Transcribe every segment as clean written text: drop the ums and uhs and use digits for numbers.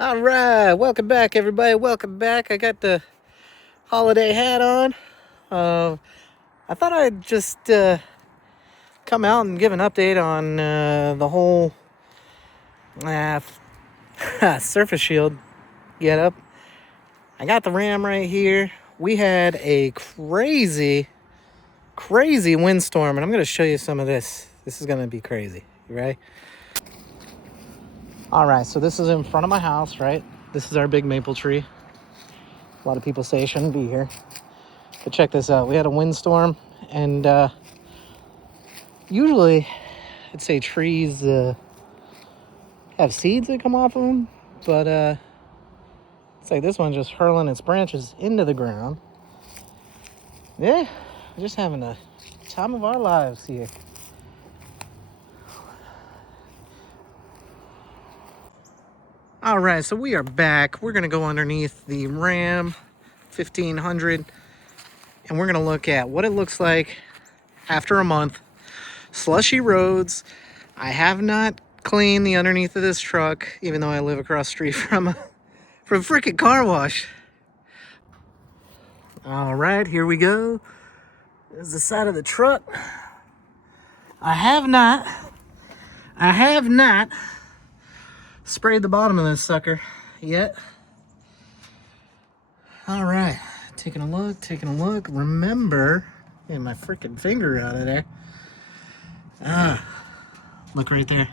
All right, welcome back, everybody. Welcome back. I got the holiday hat on. I thought I'd just come out and give an update on the whole surface shield get up. I got the Ram right here. We had a crazy windstorm, and I'm going to show you some of this. This is going to be crazy. You ready? All right, so this is in front of my house, right? This is our big maple tree. A lot of people say it shouldn't be here. But check this out. We had a windstorm, and usually I'd say trees have seeds that come off of them, but it's like this one just hurling its branches into the ground. Yeah, we're just having a time of our lives here. All right, so we are back. We're going to go underneath the Ram 1500, and we're going to look at what it looks like after a month. Slushy roads. I have not cleaned the underneath of this truck, even though I live across the street from a freaking car wash. All right, here we go. There's the side of the truck. I have not sprayed the bottom of this sucker yet. All right, taking a look. Remember, getting my freaking finger out of there. Look right there.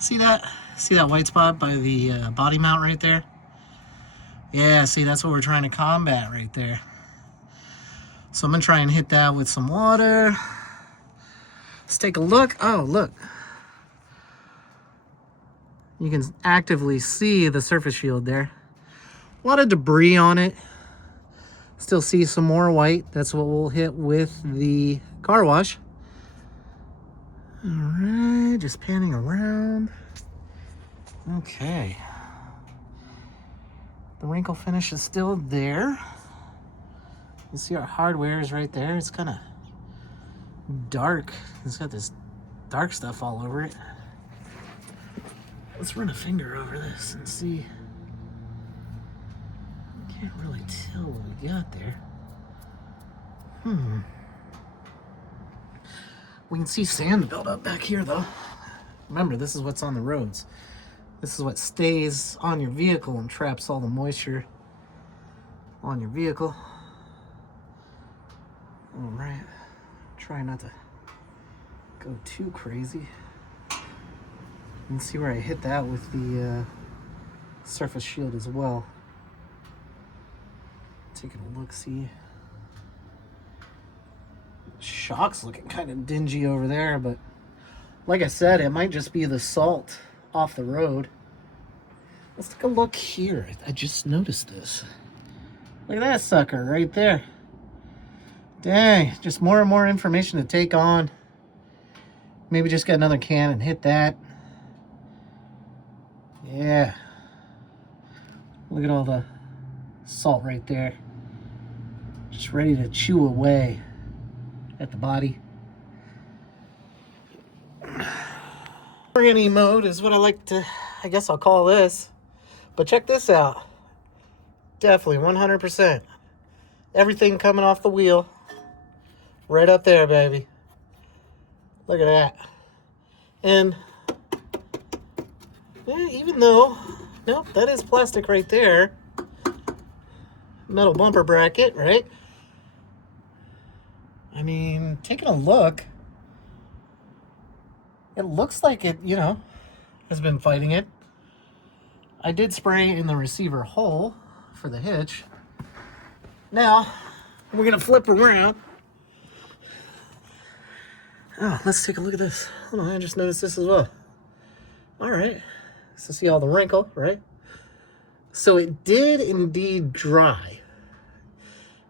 See that? See that white spot by the body mount right there? Yeah, see, that's what we're trying to combat right there. So I'm gonna try and hit that with some water. Let's take a look. Oh, look. You can actively see the surface shield there. A lot of debris on it. Still see some more white. That's what we'll hit with the car wash. All right, just panning around. Okay. The wrinkle finish is still there. You see our hardware is right there. It's kind of dark. It's got this dark stuff all over it. Let's run a finger over this and see. Can't really tell what we got there. We can see sand build up back here though. Remember, this is what's on the roads. This is what stays on your vehicle and traps all the moisture on your vehicle. All right, try not to go too crazy. You can see where I hit that with the surface shield as well. Taking a look, see. Shock's looking kind of dingy over there, but like I said, it might just be the salt off the road. Let's take a look here. I just noticed this. Look at that sucker right there. Dang, just more and more information to take on. Maybe just get another can and hit that. Yeah. Look at all the salt right there. Just ready to chew away at the body. Granny mode is what I like to, I guess I'll call this. But check this out. Definitely 100%. Everything coming off the wheel. Right up there, baby. Look at that. And yeah, even though, nope, that is plastic right there. Metal bumper bracket, right? I mean, taking a look, it looks like it, has been fighting it. I did spray in the receiver hole for the hitch. Now, we're going to flip around. Oh, let's take a look at this. Hold on, I just noticed this as well. All right. So see all the wrinkle, right? So it did indeed dry,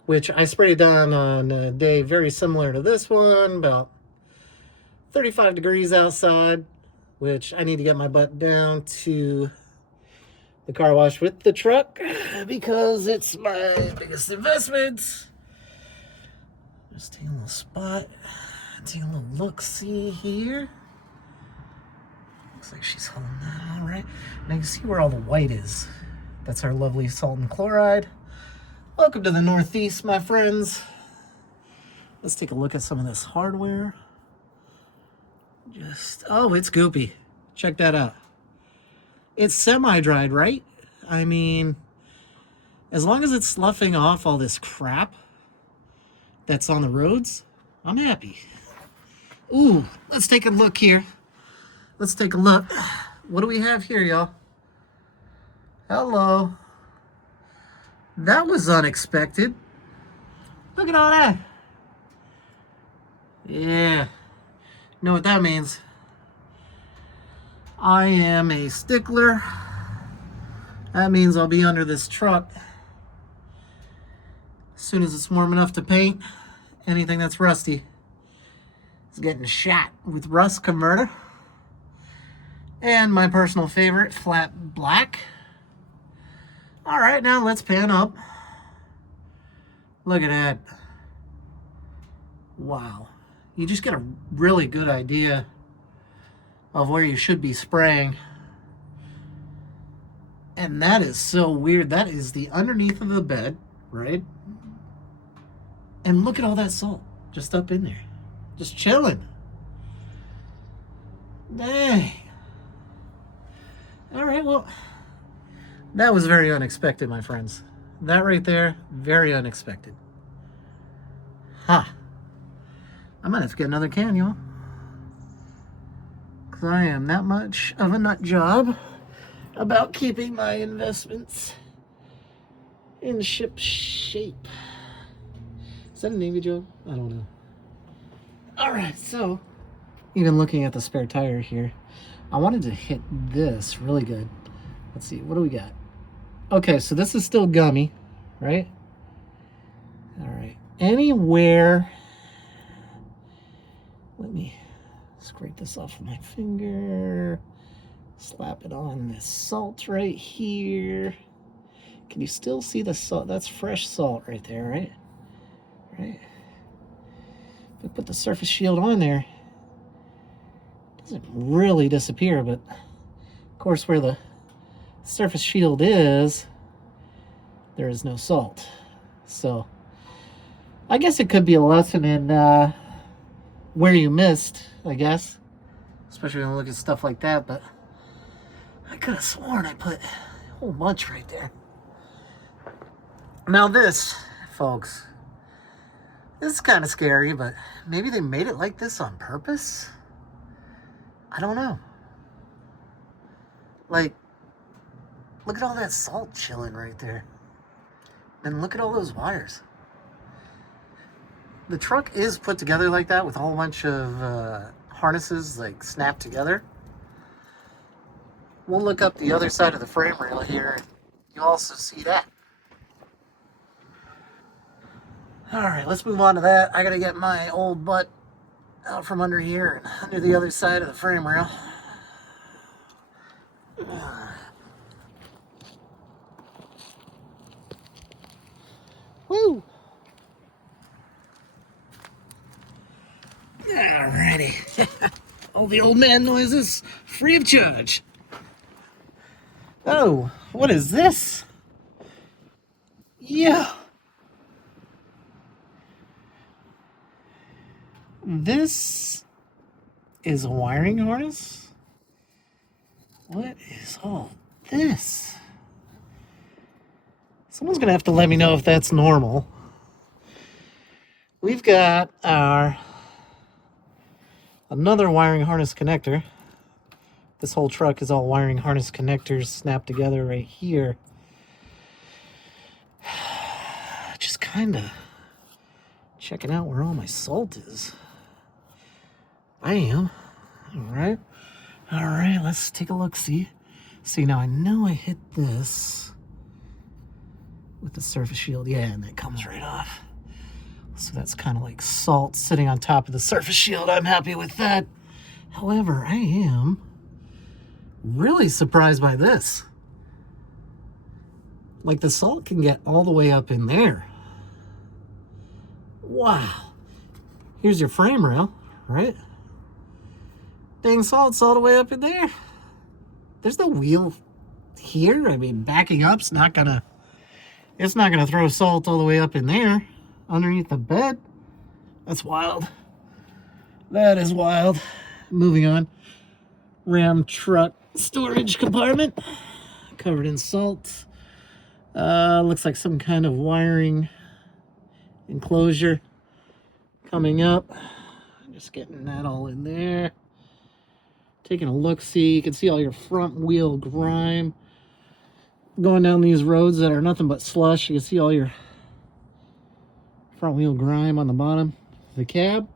which I sprayed down on a day very similar to this one, about 35 degrees outside, which I need to get my butt down to the car wash with the truck because it's my biggest investment. Just take a little spot, take a little look-see here. Looks like she's holding that all right. Now you can see where all the white is. That's our lovely salt and chloride. Welcome to the Northeast, my friends. Let's take a look at some of this hardware. Oh, it's goopy. Check that out. It's semi-dried, right? I mean, as long as it's sloughing off all this crap that's on the roads, I'm happy. Ooh, let's take a look here. Let's take a look. What do we have here, y'all? Hello. That was unexpected. Look at all that. Yeah. You know what that means? I am a stickler. That means I'll be under this truck as soon as it's warm enough to paint. Anything that's rusty is getting shot with rust converter. And my personal favorite, flat black. All right, now let's pan up. Look at that. Wow. You just get a really good idea of where you should be spraying. And that is so weird. That is the underneath of the bed, right? And look at all that salt just up in there. Just chilling. Dang. All right, well, that was very unexpected, my friends. That right there, very unexpected. Ha. I might have to get another can, y'all. Because I am that much of a nut job about keeping my investments in ship shape. Is that a Navy joke? I don't know. Alright, so even looking at the spare tire here, I wanted to hit this really good. Let's see, what do we got? Okay, so this is still gummy, right? Alright, anywhere. Let me scrape this off with my finger. Slap it on this salt right here. Can you still see the salt? That's fresh salt right there, right? Right. If I put the surface shield on there, it doesn't really disappear, but of course where the surface shield is, there is no salt. So I guess it could be a lesson in where you missed, I guess. Especially when you look at stuff like that, but I could have sworn I put a whole bunch right there. Now this, folks, this is kind of scary, but maybe they made it like this on purpose? I don't know. Like, look at all that salt chilling right there. And look at all those wires. The truck is put together like that with a whole bunch of harnesses like snapped together. We'll look up the other side of the frame rail here and you'll also see that. Alright, let's move on to that. I gotta get my old butt out from under here and under the other side of the frame rail. Woo! Alrighty. All the old man noises, free of charge. Oh, what is this? Yeah. This is a wiring harness? What is all this? Someone's gonna have to let me know if that's normal. We've got our another wiring harness connector. This whole truck is all wiring harness connectors snapped together right here. Just kind of checking out where all my salt is. I am. Alright. Alright, let's take a look. See, now I know I hit this with the surface shield. Yeah, and it comes right off. So that's kind of like salt sitting on top of the surface shield. I'm happy with that. However, I am really surprised by this. Like the salt can get all the way up in there. Wow. Here's your frame rail, right? Dang, salt's all the way up in there. there's no wheel here. I mean, backing up's not gonna, it's not gonna throw salt all the way up in there underneath the bed. That's wild. That is wild. Moving on. Ram truck storage compartment covered in salt. Looks like some kind of wiring enclosure coming up. Just getting that all in there. Taking a look-see. You can see all your front wheel grime going down these roads that are nothing but slush. You can see all your front wheel grime on the bottom of the cab.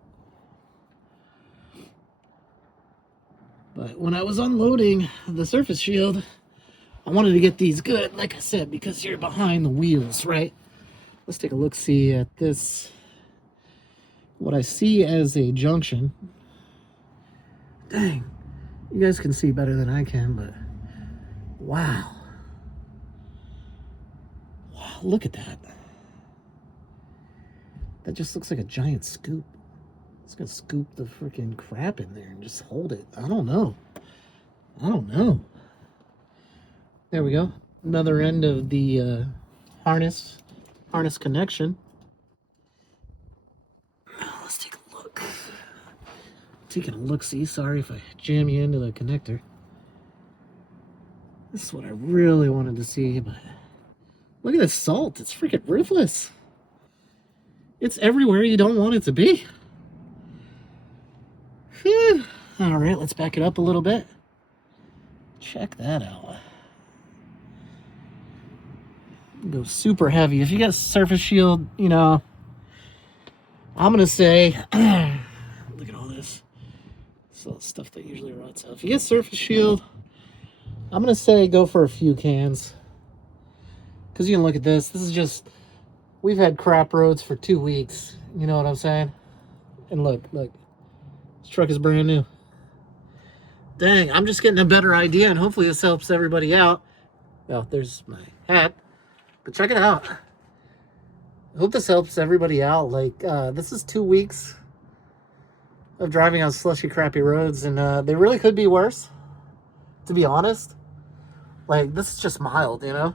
But when I was unloading the surface shield, I wanted to get these good, like I said, because you're behind the wheels, right? Let's take a look-see at this. What I see as a junction. Dang. You guys can see better than I can, but wow. Wow, look at that. That just looks like a giant scoop. It's gonna scoop the freaking crap in there and just hold it. I don't know. I don't know. There we go. Another end of the harness connection. Let's take a look. Taking a look-see. Sorry if I jam you into the connector. This is what I really wanted to see, but look at this salt. It's freaking ruthless. It's everywhere you don't want it to be. Whew. All right, let's back it up a little bit. Check that out. Go super heavy. If you got surface shield, you know, I'm gonna say, look at all this. It's all stuff that usually rots out. If you get surface shield, I'm gonna say go for a few cans. Because you can look at this. This is just, we've had crap roads for 2 weeks. You know what I'm saying? And look, this truck is brand new. Dang, I'm just getting a better idea, and hopefully this helps everybody out. Well, there's my hat. But check it out. I hope this helps everybody out. Like, this is 2 weeks of driving on slushy, crappy roads, and they really could be worse, to be honest. Like, this is just mild, you know?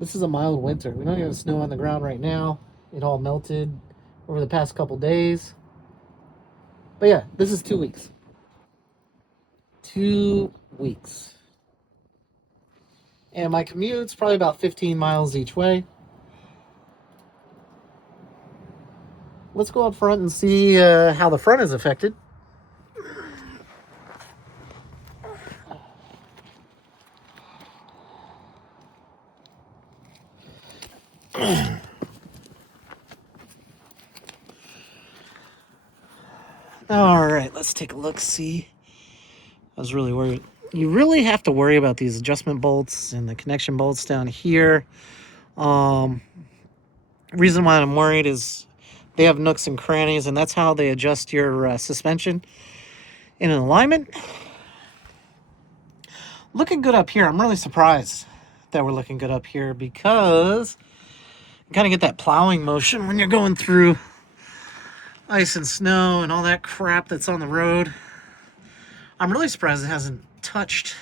This is a mild winter. We don't have snow on the ground right now. It all melted over the past couple days. But yeah, this is 2 weeks. 2 weeks. And my commute's probably about 15 miles each way. Let's go up front and see how the front is affected. All right, let's take a look, see. I was really worried. You really have to worry about these adjustment bolts and the connection bolts down here. Reason why I'm worried is they have nooks and crannies, and that's how they adjust your suspension in an alignment. Looking good up here. I'm really surprised that we're looking good up here because you kind of get that plowing motion when you're going through ice and snow and all that crap that's on the road. I'm really surprised it hasn't touched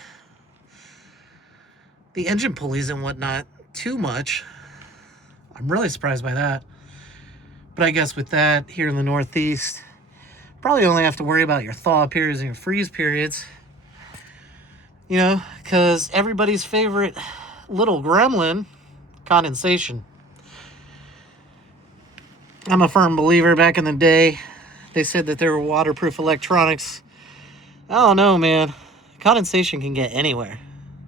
the engine pulleys and whatnot too much. I'm really surprised by that. But I guess with that here in the Northeast, probably only have to worry about your thaw periods and your freeze periods. You know, because everybody's favorite little gremlin, condensation. I'm a firm believer. Back in the day, they said that there were waterproof electronics. I don't know, man. Condensation can get anywhere.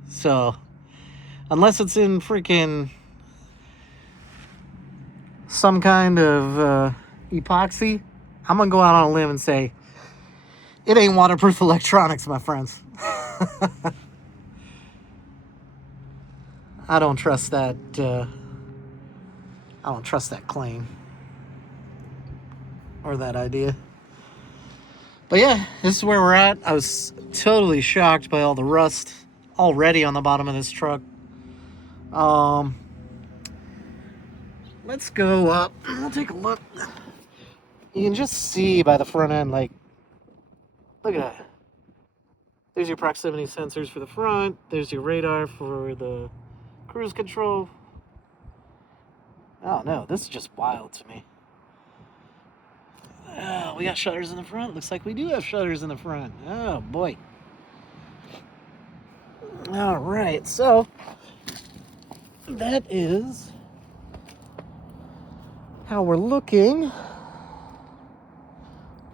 So, unless it's in freaking some kind of epoxy, I'm going to go out on a limb and say, it ain't waterproof electronics, my friends. I don't trust that. I don't trust that claim or that idea. But yeah, this is where we're at. I was totally shocked by all the rust already on the bottom of this truck. Let's go up. We'll take a look. You can just see by the front end, like, look at that. There's your proximity sensors for the front. There's your radar for the cruise control. Oh no, this is just wild to me. Oh, we got shutters in the front. Looks like we do have shutters in the front. Oh boy. All right, so that is how we're looking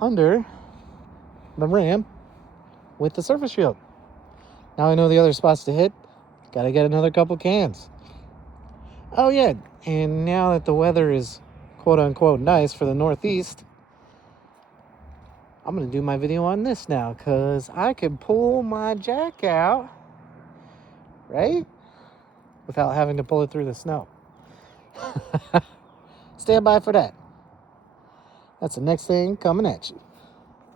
under the Ram with the surface shield. Now I know the other spots to hit. Gotta get another couple cans. Oh yeah, and now that the weather is quote-unquote nice for the Northeast, I'm gonna do my video on this now, because I can pull my jack out, right? Without having to pull it through the snow. Stand by for that. That's the next thing coming at you.